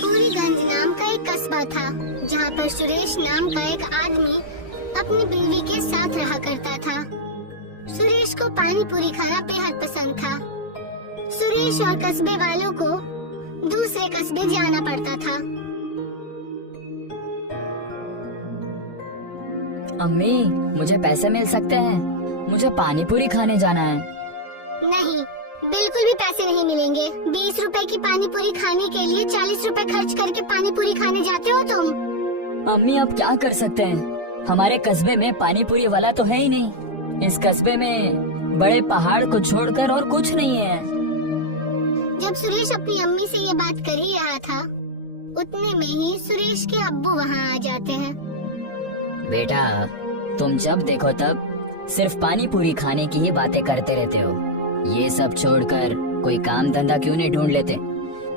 पूरीगंज नाम का एक कस्बा था जहाँ पर सुरेश नाम का एक आदमी अपनी बीवी के साथ रहा करता था। सुरेश को पानी पूरी खाना बेहद पसंद था। सुरेश और कस्बे वालों को दूसरे कस्बे जाना पड़ता था। अम्मी, मुझे पैसे मिल सकते हैं? मुझे पानी पूरी खाने जाना है। नहीं, बिल्कुल भी पैसे नहीं मिलेंगे। 20 रुपए की पानी पूरी खाने के लिए 40 रुपए खर्च करके पानी पूरी खाने जाते हो तुम। अम्मी, अब क्या कर सकते हैं? हमारे कस्बे में पानी पूरी वाला तो है ही नहीं। इस कस्बे में बड़े पहाड़ को छोड़कर और कुछ नहीं है। जब सुरेश अपनी अम्मी से ये बात कर ही रहा था, उतने में ही सुरेश के अब्बू वहाँ आ जाते हैं। बेटा, तुम जब देखो तब सिर्फ पानी पूरी खाने की ही बातें करते रहते हो। ये सब छोड़कर कोई काम धंधा क्यों नहीं ढूंढ लेते?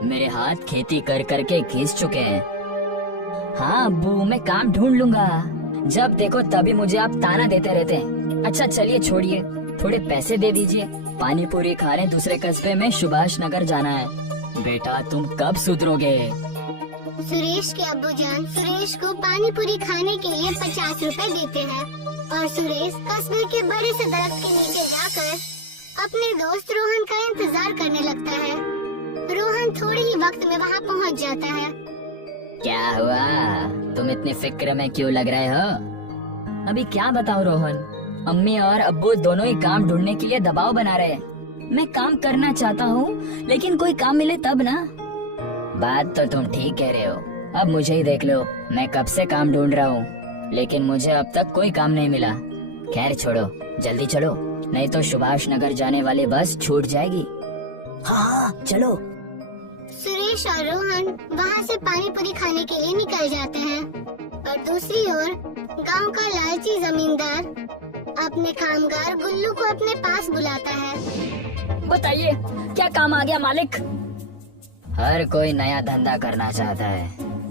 मेरे हाथ खेती कर करके घिस चुके हैं। हाँ अब्बू, मैं काम ढूंढ लूंगा। जब देखो तभी मुझे आप ताना देते रहते हैं। अच्छा चलिए छोड़िए, थोड़े पैसे दे दीजिए। पानी पूरी खाने दूसरे कस्बे में सुभाष नगर जाना है। बेटा, तुम कब सुधरोगे? सुरेश के अब्बू जान सुरेश को पानी पूरी खाने के लिए 50 रुपए देते हैं और सुरेश कस्बे के बड़े से दरख्त के नीचे जाकर अपने दोस्त रोहन का इंतजार करने लगता है। रोहन थोड़े ही वक्त में वहाँ पहुँच जाता है। क्या हुआ? तुम इतने फिक्र में क्यों लग रहे हो? अभी क्या बताऊं रोहन, अम्मी और अब्बू दोनों ही काम ढूंढने के लिए दबाव बना रहे हैं। मैं काम करना चाहता हूँ, लेकिन कोई काम मिले तब ना। बात तो तुम ठीक कह रहे हो। अब मुझे ही देख लो, मैं कब से काम ढूंढ रहा हूँ, लेकिन मुझे अब तक कोई काम नहीं मिला। खैर छोड़ो, जल्दी चलो, नहीं तो सुभाष नगर जाने वाली बस छूट जाएगी। हाँ चलो। सुरेश और रोहन वहाँ से पानी पूरी खाने के लिए निकल जाते हैं और दूसरी ओर गांव का लालची जमींदार अपने कामगार गुल्लू को अपने पास बुलाता है। बताइए, क्या काम आ गया मालिक? हर कोई नया धंधा करना चाहता है।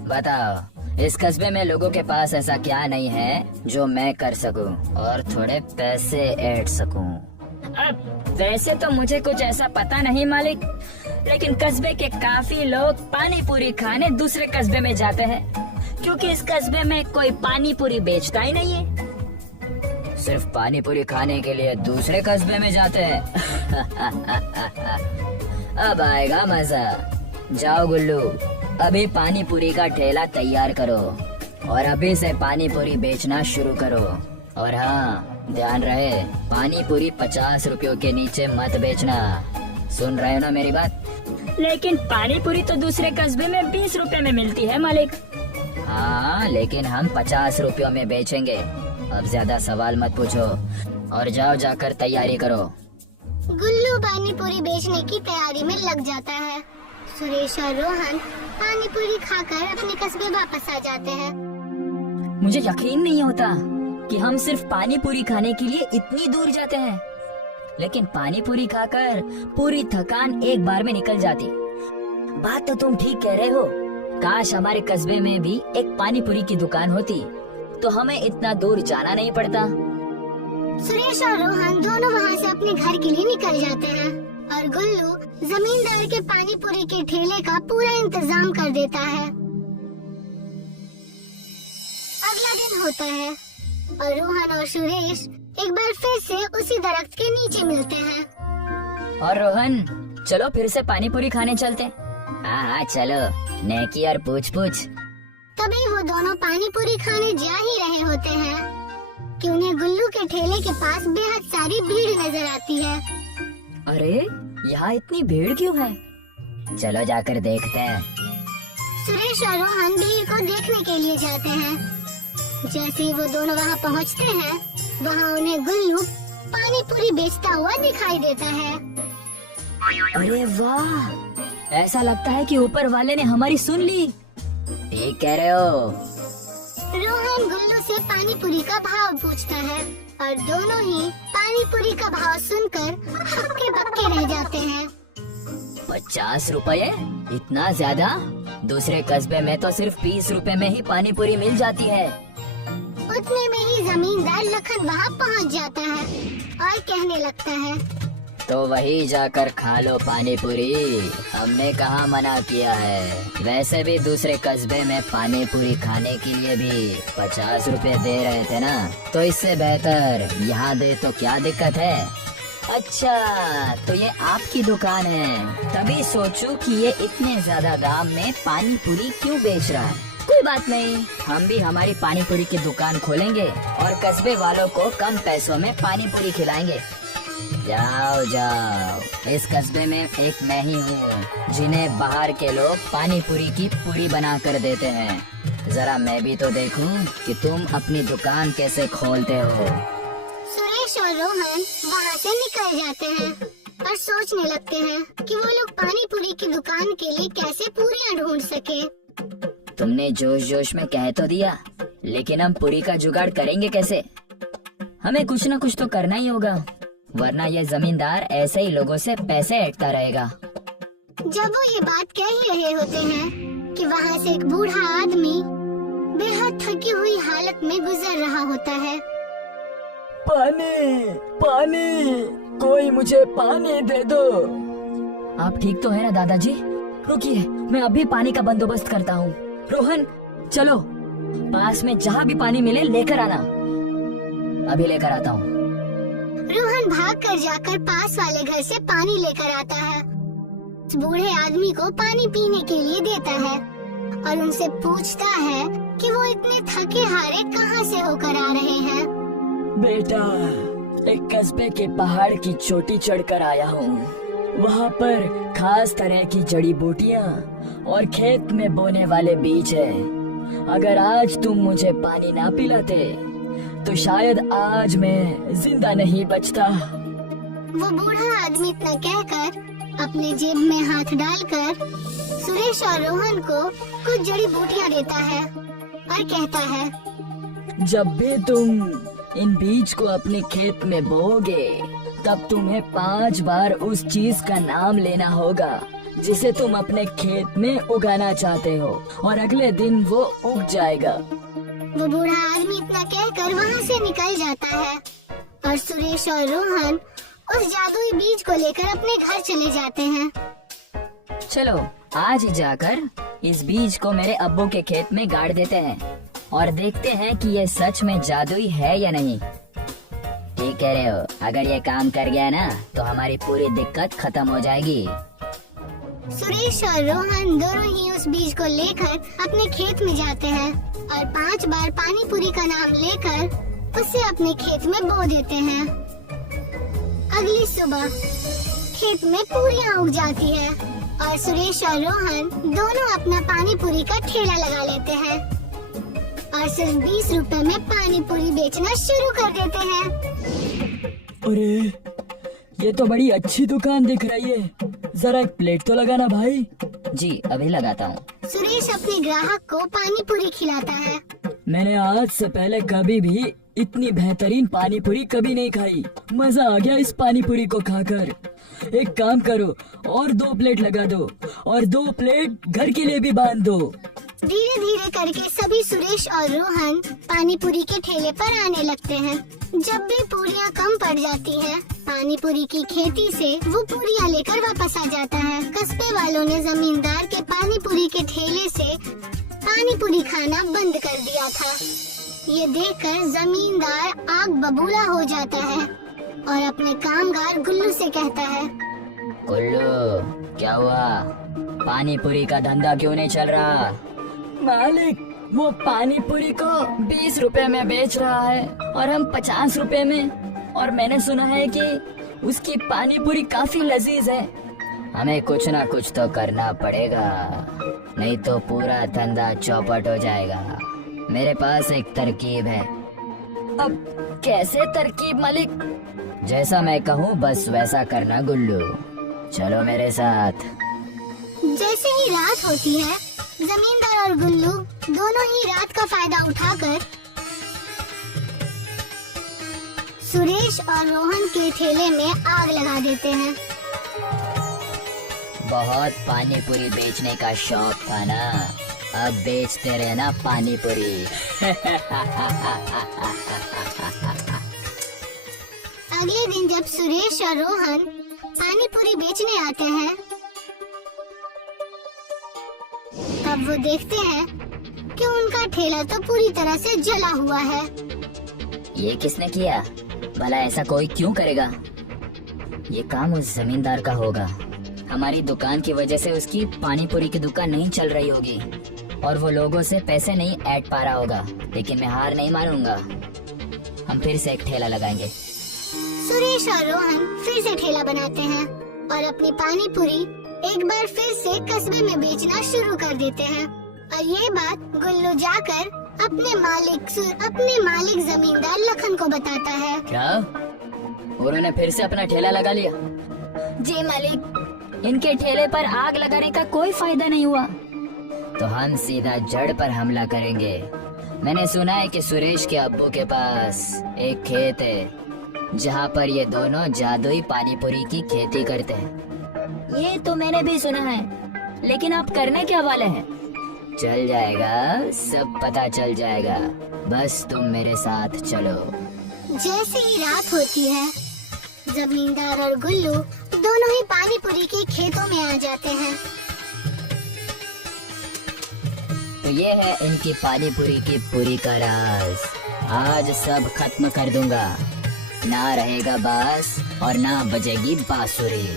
बताओ, इस कस्बे में लोगों के पास ऐसा क्या नहीं है जो मैं कर सकूं और थोड़े पैसे ऐड सकूं? अब वैसे तो मुझे कुछ ऐसा पता नहीं मालिक, लेकिन कस्बे के काफी लोग पानी पूरी खाने दूसरे कस्बे में जाते हैं, क्योंकि इस कस्बे में कोई पानी पूरी बेचता ही नहीं है। सिर्फ पानी पूरी खाने के लिए दूसरे कस्बे में जाते हैं। अब आएगा मजा। जाओ गुल्लू, अभी पानी पूरी का ठेला तैयार करो और अभी से पानी पूरी बेचना शुरू करो। और हाँ, ध्यान रहे, पानी पूरी 50 रुपयों के नीचे मत बेचना। सुन रहे हो ना मेरी बात? लेकिन पानी पूरी तो दूसरे कस्बे में 20 रुपए में मिलती है मालिक। हाँ, लेकिन हम 50 रुपयों में बेचेंगे। अब ज्यादा सवाल मत पूछो और जाओ जाकर तैयारी करो। गुल्लू पानी पूरी बेचने की तैयारी में लग जाता है। सुरेश और रोहन पानी पूरी खाकर अपने कस्बे वापस आ जाते हैं। मुझे यकीन नहीं होता कि हम सिर्फ पानी पूरी खाने के लिए इतनी दूर जाते हैं, लेकिन पानी पूरी खाकर पूरी थकान एक बार में निकल जाती। बात तो तुम ठीक कह रहे हो। काश हमारे कस्बे में भी एक पानी पूरी की दुकान होती तो हमें इतना दूर जाना नहीं पड़ता। सुरेश और रोहन दोनों वहाँ से अपने घर के लिए निकल जाते हैं और गुल्लू जमींदार के पानी पूरी के ठेले का पूरा इंतजाम कर देता है। अगला दिन होता है और रोहन और सुरेश एक बार फिर से उसी दरख्त के नीचे मिलते हैं। और रोहन, चलो फिर से पानी पूरी खाने चलते। हाँ चलो, नेकी और पूछ पूछ। तभी वो दोनों पानी पूरी खाने जा ही रहे होते हैं कि उन्हें गुल्लू के ठेले के पास बेहद सारी भीड़ नजर आती है। अरे, यहाँ इतनी भीड़ क्यों है? चलो जाकर देखते हैं। सुरेश और रोहन भीड़ को देखने के लिए जाते हैं। जैसे ही वो दोनों वहाँ पहुँचते हैं, वहाँ उन्हें गुल्लू पानी पूरी बेचता हुआ दिखाई देता है। अरे वाह, ऐसा लगता है कि ऊपर वाले ने हमारी सुन ली। ठीक कह रहे हो। रोहन गुल्लू से पानी पूरी का भाव पूछता है और दोनों ही पानी पूरी का भाव सुनकर हक्के बक्के रह जाते हैं। 50 रुपए? इतना ज्यादा? दूसरे कस्बे में तो सिर्फ 20 रुपए में ही पानी पूरी मिल जाती है। उतने में ही जमींदार लखन वहाँ पहुँच जाता है और कहने लगता है, तो वही जाकर खा लो पानी पूरी, हमने कहाँ मना किया है। वैसे भी दूसरे कस्बे में पानी पूरी खाने के लिए भी 50 रुपए दे रहे थे ना, तो इससे बेहतर यहाँ दे तो क्या दिक्कत है। अच्छा, तो ये आपकी दुकान है, तभी सोचूं कि ये इतने ज्यादा दाम में पानी पूरी क्यों बेच रहा है। कोई बात नहीं, हम भी हमारी पानी पूरी की दुकान खोलेंगे और कस्बे वालों को कम पैसों में पानी पूरी खिलाएंगे। जाओ जाओ, इस कस्बे में एक मैं ही हूँ जिन्हें बाहर के लोग पानी पूरी की पूरी बना कर देते हैं। जरा मैं भी तो देखूं कि तुम अपनी दुकान कैसे खोलते हो। सुरेश और रोहन वहाँ से निकल जाते हैं और सोचने लगते हैं कि वो लोग पानी पूरी की दुकान के लिए कैसे पूरियाँ ढूंढ सके। तुमने जोश जोश में कह तो दिया, लेकिन हम पूरी का जुगाड़ करेंगे कैसे। हमें कुछ न कुछ तो करना ही होगा, वरना ये जमींदार ऐसे ही लोगों से पैसे ऐंठता रहेगा। जब वो ये बात कह ही रहे होते हैं कि वहाँ से एक बूढ़ा आदमी बेहद थकी हुई हालत में गुजर रहा होता है। पानी पानी, कोई मुझे पानी दे दो। आप ठीक तो है ना दादाजी? रुकिए, मैं अभी पानी का बंदोबस्त करता हूँ। रोहन चलो, पास में जहाँ भी पानी मिले लेकर आना। अभी लेकर आता हूँ। रोहन भागकर जाकर पास वाले घर से पानी लेकर आता है, उस बूढ़े आदमी को पानी पीने के लिए देता है और उनसे पूछता है कि वो इतने थके हारे कहाँ से होकर आ रहे हैं। बेटा, एक कस्बे के पहाड़ की चोटी चढ़कर आया हूँ। वहाँ पर खास तरह की जड़ी बूटियाँ और खेत में बोने वाले बीज है। अगर आज तुम मुझे पानी ना पिलाते तो शायद आज मैं जिंदा नहीं बचता। वो बूढ़ा आदमी इतना कहकर अपने जेब में हाथ डालकर सुरेश और रोहन को कुछ जड़ी बूटियाँ देता है और कहता है, जब भी तुम इन बीज को अपने खेत में बोओगे, तब तुम्हें 5 बार उस चीज का नाम लेना होगा जिसे तुम अपने खेत में उगाना चाहते हो, और अगले दिन वो उग जाएगा। वो बूढ़ा आदमी इतना कहकर वहाँ से निकल जाता है और सुरेश और रोहन उस जादुई बीज को लेकर अपने घर चले जाते हैं। चलो आज ही जाकर इस बीज को मेरे अब्बू के खेत में गाड़ देते हैं और देखते हैं कि ये सच में जादुई है या नहीं। ठीक कह रहे हो, अगर ये काम कर गया ना तो हमारी पूरी दिक्कत खत्म हो जाएगी। सुरेश और रोहन दोनों ही उस बीज को लेकर अपने खेत में जाते हैं और 5 बार पानी पूरी का नाम लेकर उसे अपने खेत में बो देते हैं। अगली सुबह खेत में पूरियां उग जाती है और सुरेश और रोहन दोनों अपना पानी पूरी का ठेला लगा लेते हैं और सिर्फ 20 रुपए में पानी पूरी बेचना शुरू कर देते हैं। अरे, ये तो बड़ी अच्छी दुकान दिख रही है, जरा एक प्लेट तो लगाना भाई। जी अभी लगाता हूँ। सुरेश अपने ग्राहक को पानी पूरी खिलाता है। मैंने आज से पहले कभी भी इतनी बेहतरीन पानी पूरी कभी नहीं खाई। मजा आ गया इस पानी पूरी को खाकर। एक काम करो, और 2 प्लेट लगा दो और 2 प्लेट घर के लिए भी बांध दो। धीरे धीरे करके सभी सुरेश और रोहन पानी पूरी के ठेले पर आने लगते हैं। जब भी पूरियां कम पड़ जाती हैं, पानी पूरी की खेती से वो पूरियां लेकर वापस आ जाता है। कस्बे वालों ने जमींदार के पानी पूरी के ठेले से पानी पूरी खाना बंद कर दिया था। ये देखकर जमींदार आग बबूला हो जाता है और अपने कामगार गुल्लू से कहता है, गुल्लू क्या हुआ, पानी पूरी का धंधा क्यों नहीं चल रहा? मालिक, वो पानी पूरी को 20 रुपए में बेच रहा है और हम 50 रुपए में, और मैंने सुना है कि उसकी पानी पूरी काफी लजीज है। हमें कुछ ना कुछ तो करना पड़ेगा, नहीं तो पूरा धंधा चौपट हो जाएगा। मेरे पास एक तरकीब है। अब कैसे तरकीब मालिक? जैसा मैं कहूँ बस वैसा करना गुल्लू, चलो मेरे साथ। जैसे ही रात होती है, जमींदार और गुल्लू दोनों ही रात का फायदा उठाकर सुरेश और रोहन के ठेले में आग लगा देते हैं। बहुत पानी पूरी बेचने का शौक था ना, अब बेचते रहना पानी पूरी। अगले दिन जब सुरेश और रोहन पानी पूरी बेचने आते हैं, तब वो देखते हैं कि उनका ठेला तो पूरी तरह से जला हुआ है। ये किसने किया? भला ऐसा कोई क्यों करेगा? ये काम उस जमींदार का होगा। हमारी दुकान की वजह से उसकी पानी पूरी की दुकान नहीं चल रही होगी और वो लोगों से पैसे नहीं ऐड पा रहा होगा। लेकिन मैं हार नहीं मानूंगा। हम फिर से एक ठेला लगाएंगे। सुरेश और रोहन फिर से ठेला बनाते हैं और अपनी पानी पूरी एक बार फिर से कस्बे में बेचना शुरू कर देते हैं। और ये बात गुल्लू जाकर अपने मालिक जमींदार लखन को बताता है। क्या? उन्होंने फिर से अपना ठेला लगा लिया? जी मालिक, इनके ठेले पर आग लगाने का कोई फायदा नहीं हुआ। तो हम सीधा जड़ पर हमला करेंगे। मैंने सुना है कि सुरेश के अब्बू के पास एक खेत है जहाँ पर ये दोनों जादुई पानी पूरी की खेती करते हैं। ये तो मैंने भी सुना है, लेकिन आप करने क्या वाले हैं? चल जाएगा, सब पता चल जाएगा। बस तुम मेरे साथ चलो। जैसे ही रात होती है, जमींदार और गुल्लू दोनों ही पानी पूरी के खेतों में आ जाते हैं। तो ये है इनकी पानी पूरी की पूरी का राज। आज सब खत्म कर दूंगा। ना रहेगा बांस और ना बजेगी बांसुरी।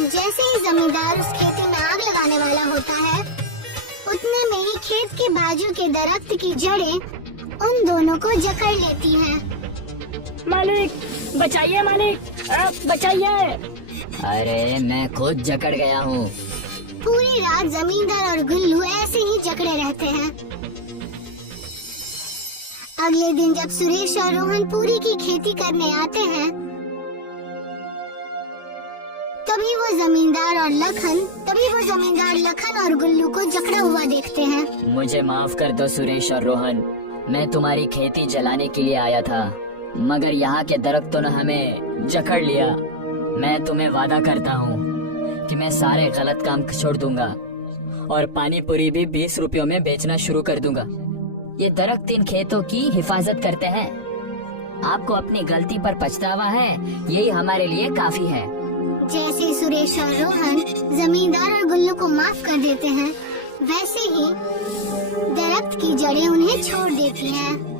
जैसे ही जमींदार उस खेती में आग लगाने वाला होता है, उतने में ही खेत के बाजू के दरख्त की जड़ें उन दोनों को जकड़ लेती हैं। मालिक बचाइए, मालिक बचाइए। अरे मैं खुद जकड़ गया हूँ। पूरी रात जमींदार और गुल्लू ऐसे ही जकड़े रहते हैं। अगले दिन जब सुरेश और रोहन पूरी की खेती करने आते हैं, तभी वो जमींदार लखन और गुल्लू को जकड़ा हुआ देखते हैं। मुझे माफ कर दो सुरेश और रोहन, मैं तुम्हारी खेती जलाने के लिए आया था, मगर यहाँ के दरख्तों ने हमें जकड़ लिया। मैं तुम्हें वादा करता हूँ कि मैं सारे गलत काम छोड़ दूंगा और पानी पूरी भी 20 रुपयों में बेचना शुरू कर दूंगा। ये दरख्त इन खेतों की हिफाजत करते हैं। आपको अपनी गलती पर पछतावा है, यही हमारे लिए काफी है। जैसे सुरेश और रोहन जमींदार और गुल्लू को माफ कर देते हैं, वैसे ही दरख्त की जड़ें उन्हें छोड़ देती हैं।